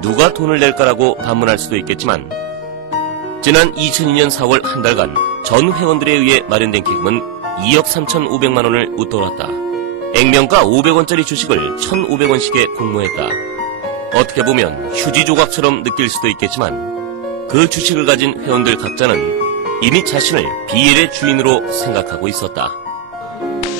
누가 돈을 낼까라고 반문할 수도 있겠지만 지난 2002년 4월 한 달간 전 회원들에 의해 마련된 기금은 2억 3,500만 원을 웃돌았다. 액면가 500원짜리 주식을 1,500원씩에 공모했다. 어떻게 보면 휴지 조각처럼 느낄 수도 있겠지만 그 주식을 가진 회원들 각자는 이미 자신을 BL의 주인으로 생각하고 있었다.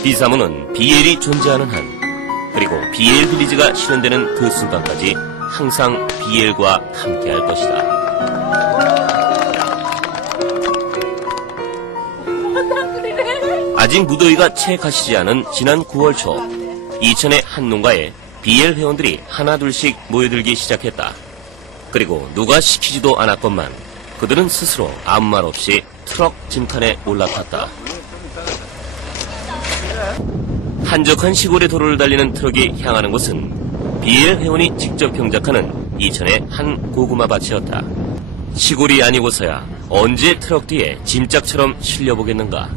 비사무는 BL이 존재하는 한, 그리고 BL 빌리지가 실현되는 그 순간까지 항상 BL과 함께할 것이다. 아직 무더위가 채 가시지 않은 지난 9월 초, 이천의 한 농가에 BL 회원들이 하나둘씩 모여들기 시작했다. 그리고 누가 시키지도 않았건만 그들은 스스로 아무 말 없이 트럭 짐칸에 올라탔다. 한적한 시골의 도로를 달리는 트럭이 향하는 곳은 BL 회원이 직접 경작하는 이천의 한 고구마 밭이었다. 시골이 아니고서야 언제 트럭 뒤에 짐짝처럼 실려보겠는가.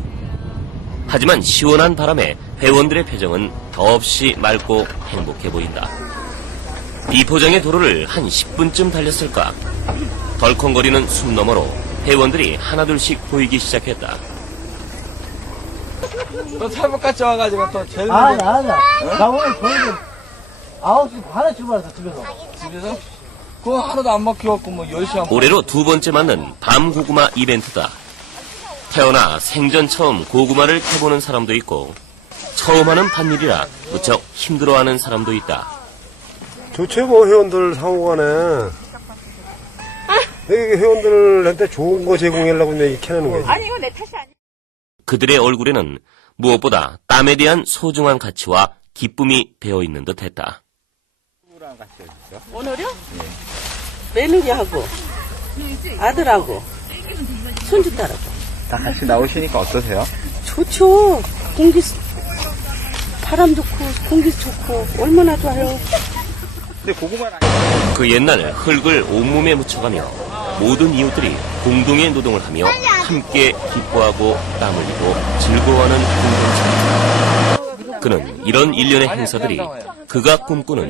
하지만 시원한 바람에 회원들의 표정은 더없이 맑고 행복해 보인다. 비포장의 도로를 한 10분쯤 달렸을까. 덜컹거리는 숲 너머로 회원들이 하나둘씩 보이기 시작했다. 또 탈북같이 와가지고 또 제일 아니야. 나 오늘 저녁에 9시 반에 출발했어, 집에서. 집에서? 그거 하나도 안 막혀갖고 뭐 10시 올해로 두 번째 맞는 밤 고구마 이벤트다. 태어나 생전 처음 고구마를 캐보는 사람도 있고 처음 하는 밭일이라 무척 힘들어하는 사람도 있다. 좋죠, 뭐 회원들 상호간에. 회원들한테 좋은 거 제공하려고 이렇게 하는 거지. 아니 이거 내 탓이 아니야. 그들의 얼굴에는 무엇보다 땀에 대한 소중한 가치와 기쁨이 배어있는 듯했다. 오늘요? 며느리하고 아들하고 손주딸하고 다 같이 나오시니까 어떠세요? 좋죠. 공기 바람 좋고 공기 좋고 얼마나 좋아요. 근데 고구마를 그 옛날 흙을 온몸에 묻혀가며 모든 이웃들이 공동의 노동을 하며 함께 기뻐하고 땀 흘리고 즐거워하는 공동체. 그는 이런 일련의 행사들이 그가 꿈꾸는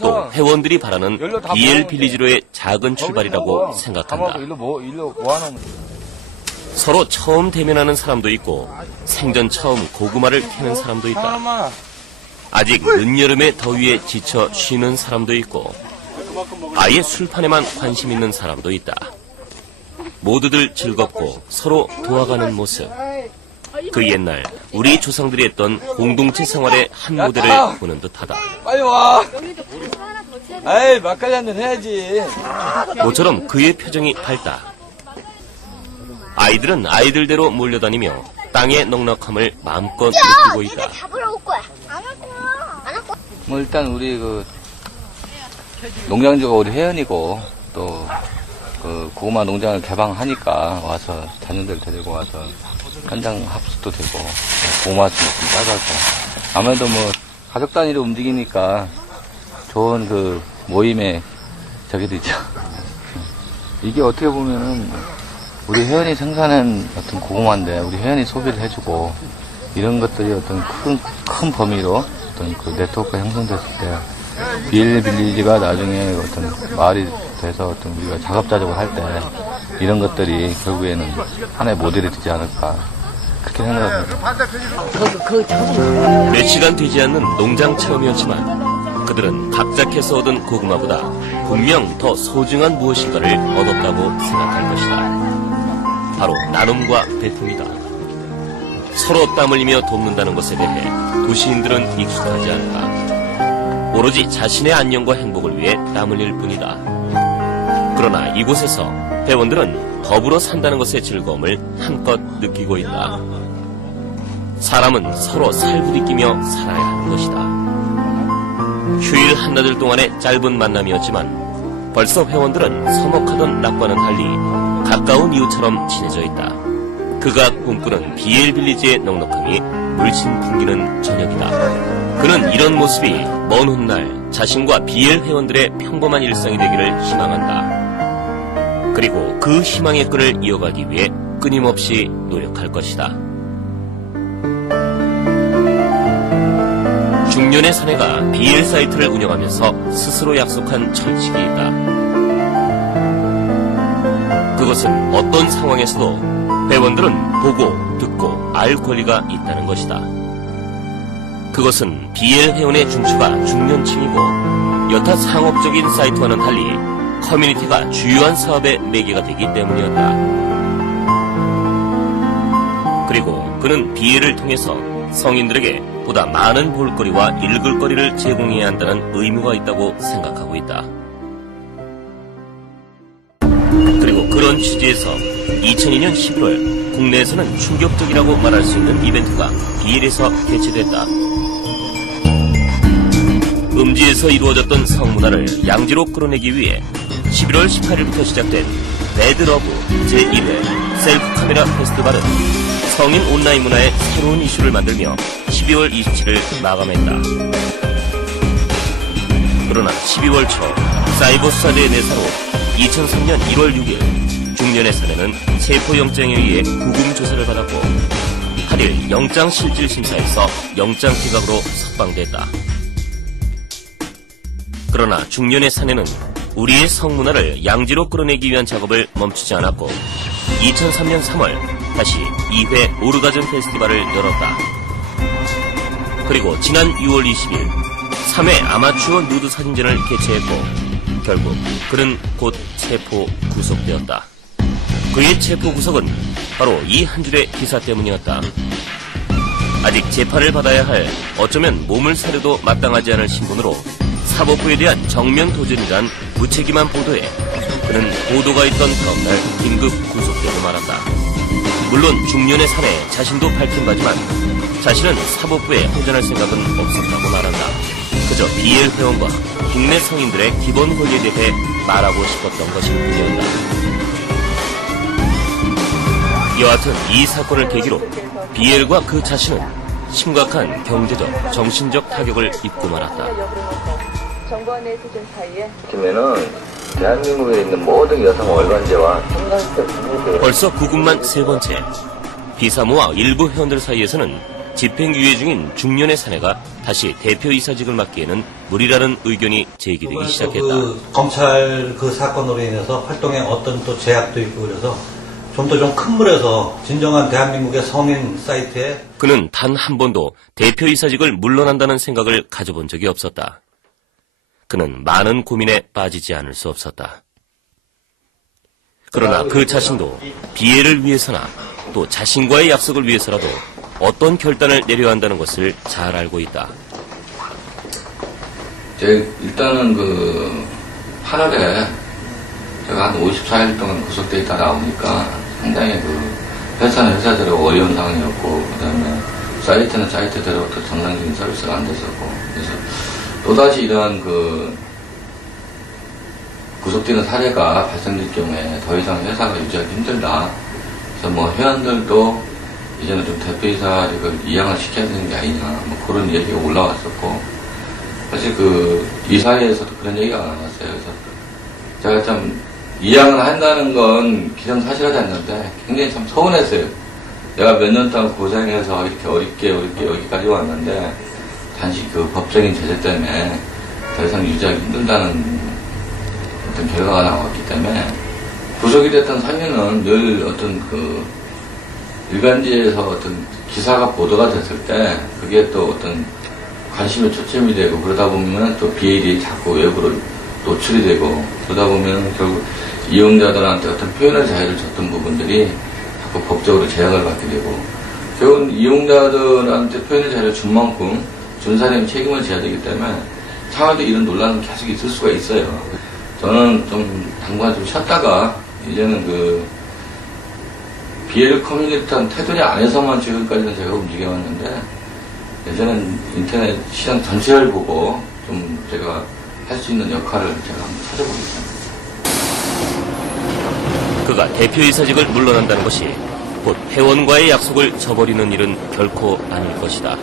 또 회원들이 바라는 BL 빌리지로의 작은 출발이라고 생각한다. 서로 처음 대면하는 사람도 있고 생전 처음 고구마를 캐는 사람도 있다. 아직 늦여름의 더위에 지쳐 쉬는 사람도 있고 아예 술판에만 관심 있는 사람도 있다. 모두들 즐겁고 서로 도와가는 모습. 그 옛날 우리 조상들이 했던 공동체 생활의 한 모델을 보는 듯하다. 빨리 와. 에이, 막걸리 한잔 해야지. 모처럼 그의 표정이 밝다. 아이들은 아이들대로 몰려다니며 땅의 넉넉함을 마음껏 느끼고 있다. 잡으러 올 거야. 안 올 거야. 안 올 거야. 뭐 일단 우리 그 농장주가 우리 회원이고 또 그 고구마 농장을 개방하니까 와서 자녀들 데리고 와서 현장 합숙도 되고 고구마 좀 따가고 아무래도 뭐 가족 단위로 움직이니까 좋은 그 모임의 저기 되죠. 이게 어떻게 보면은 우리 회원이 생산한 어떤 고구마인데 우리 회원이 소비를 해주고 이런 것들이 어떤 큰 범위로 어떤 그 네트워크가 형성됐을 때 BL 빌리지가 나중에 어떤 마을이 돼서 어떤 우리가 작업자적으로 할 때 이런 것들이 결국에는 하나의 모델이 되지 않을까 그렇게 생각합니다. 몇 시간 되지 않는 농장 체험이었지만 그들은 각자 캐서 얻은 고구마보다 분명 더 소중한 무엇인가를 얻었다고 생각할 것이다. 바로 나눔과 배품이다. 서로 땀 흘리며 돕는다는 것에 대해 도시인들은 익숙하지 않다. 오로지 자신의 안녕과 행복을 위해 땀 흘릴 뿐이다. 그러나 이곳에서 회원들은 더불어 산다는 것의 즐거움을 한껏 느끼고 있다. 사람은 서로 살부딪히며 살아야 하는 것이다. 휴일 한나절 동안의 짧은 만남이었지만 벌써 회원들은 서먹하던 낮과는 달리 가까운 이웃처럼 친해져 있다. 그가 꿈꾸는 BL 빌리지의 넉넉함이 물씬 풍기는 저녁이다. 그는 이런 모습이 먼 훗날 자신과 BL 회원들의 평범한 일상이 되기를 희망한다. 그리고 그 희망의 끈을 이어가기 위해 끊임없이 노력할 것이다. 중년 중년의 사내가 BL 사이트를 운영하면서 스스로 약속한 철칙이 있다. 그것은 어떤 상황에서도 회원들은 보고, 듣고, 알 권리가 있다는 것이다. 그것은 BL 회원의 중추가 중년층이고 여타 상업적인 사이트와는 달리 커뮤니티가 주요한 사업의 매개가 되기 때문이었다. 그리고 그는 BL을 통해서 성인들에게 보다 많은 볼거리와 읽을거리를 제공해야 한다는 의무가 있다고 생각하고 있다. 그리고 그런 취지에서 2002년 11월 국내에서는 충격적이라고 말할 수 있는 이벤트가 BL에서 개최됐다. 음지에서 이루어졌던 성문화를 양지로 끌어내기 위해 11월 18일부터 시작된 배드러브 제1회 셀프 카메라 페스티벌은 성인 온라인 문화의 새로운 이슈를 만들며 12월 27일 마감했다. 그러나 12월 초 사이버 수사대의 내사로 2003년 1월 6일 중년의 사내는 체포영장에 의해 구금 조사를 받았고 8일 영장실질심사에서 영장기각으로 석방됐다. 그러나 중년의 사내는 우리의 성문화를 양지로 끌어내기 위한 작업을 멈추지 않았고 2003년 3월 다시 2회 오르가즘 페스티벌을 열었다. 그리고 지난 6월 20일 3회 아마추어 누드 사진전을 개최했고 결국 그는 곧 체포 구속되었다. 그의 체포 구속은 바로 이 한 줄의 기사 때문이었다. 아직 재판을 받아야 할 어쩌면 몸을 사려도 마땅하지 않을 신분으로 사법부에 대한 정면 도전이란 무책임한 보도에 그는 보도가 있던 다음날 긴급 구속되고 말았다. 물론 중년의 사내 자신도 밝힌 바지만 자신은 사법부에 호전할 생각은 없었다고 말한다. 그저 BL 회원과 국내 성인들의 기본 권리에 대해 말하고 싶었던 것일 뿐이었다. 여하튼 이 사건을 계기로 BL과 그 자신은 심각한 경제적, 정신적 타격을 입고 말았다. 그러면은 대한민국에 있는 모든 여성 월간제와 청소년들 부부들 벌써 구금만 세 번째. 비사모와 일부 회원들 사이에서는 집행유예 중인 중년의 사내가 다시 대표이사직을 맡기에는 무리라는 의견이 제기되기 시작했다. 검찰 그 사건으로 인해서 활동에 어떤 또 제약도 있고 그래서 좀 더 좀 큰 물에서 진정한 대한민국의 성인 사이트에 그는 단 한 번도 대표이사직을 물러난다는 생각을 가져본 적이 없었다. 그는 많은 고민에 빠지지 않을 수 없었다. 그러나 그 자신도 비애를 위해서나 또 자신과의 약속을 위해서라도 어떤 결단을 내려야 한다는 것을 잘 알고 있다. 일단은 8월에 제가 한 54일 동안 구속돼 있다 나오니까 상당히 회사는 회사대로 어려운 상황이었고, 그 다음에 사이트는 사이트대로 또 정상적인 서비스가 안 됐었고, 그래서 또다시 이러한 구속되는 사례가 발생될 경우에 더 이상 회사가 유지하기 힘들다. 그래서 회원들도 이제는 좀 대표이사직을 이양을 시켜야 되는 게 아니냐, 그런 얘기가 올라왔었고, 사실 이 사회에서도 그런 얘기가 나왔어요. 그래서 제가 참 이양을 한다는 건 기정사실하지 않는데 굉장히 참 서운했어요. 내가 몇 년 동안 고생해서 이렇게 어렵게 여기까지 왔는데 단지 법적인 제재 때문에 더 이상 유지하기 힘들다는 어떤 결과가 나왔기 때문에 구속이 됐던 상인은 늘 어떤 일간지에서 어떤 기사가 보도가 됐을 때 그게 또 어떤 관심의 초점이 되고 그러다 보면 또 비일이 자꾸 외부로 노출이 되고 그러다 보면 결국 이용자들한테 어떤 표현의 자유를 줬던 부분들이 자꾸 법적으로 제약을 받게 되고 결국은 이용자들한테 표현의 자유를 준 만큼 준 사람이 책임을 져야 되기 때문에 차후에도 이런 논란은 계속 있을 수가 있어요. 저는 좀 당분간 좀 쉬었다가 이제는 BL 커뮤니티한 테두리 안에서만 지금까지는 제가 움직여왔는데 예전엔 인터넷 시장 전체를 보고 좀 제가 할 수 있는 역할을 제가 한번 찾아보겠습니다. 그가 대표이사직을 물러난다는 것이 곧 회원과의 약속을 저버리는 일은 결코 아닐 것이다.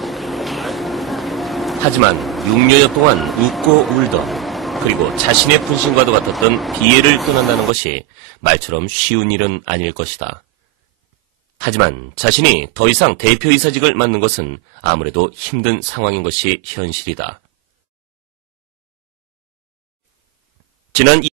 하지만 6년여 동안 웃고 울던 그리고 자신의 분신과도 같았던 BL을 떠난다는 것이 말처럼 쉬운 일은 아닐 것이다. 하지만 자신이 더 이상 대표이사직을 맡는 것은 아무래도 힘든 상황인 것이 현실이다. 지난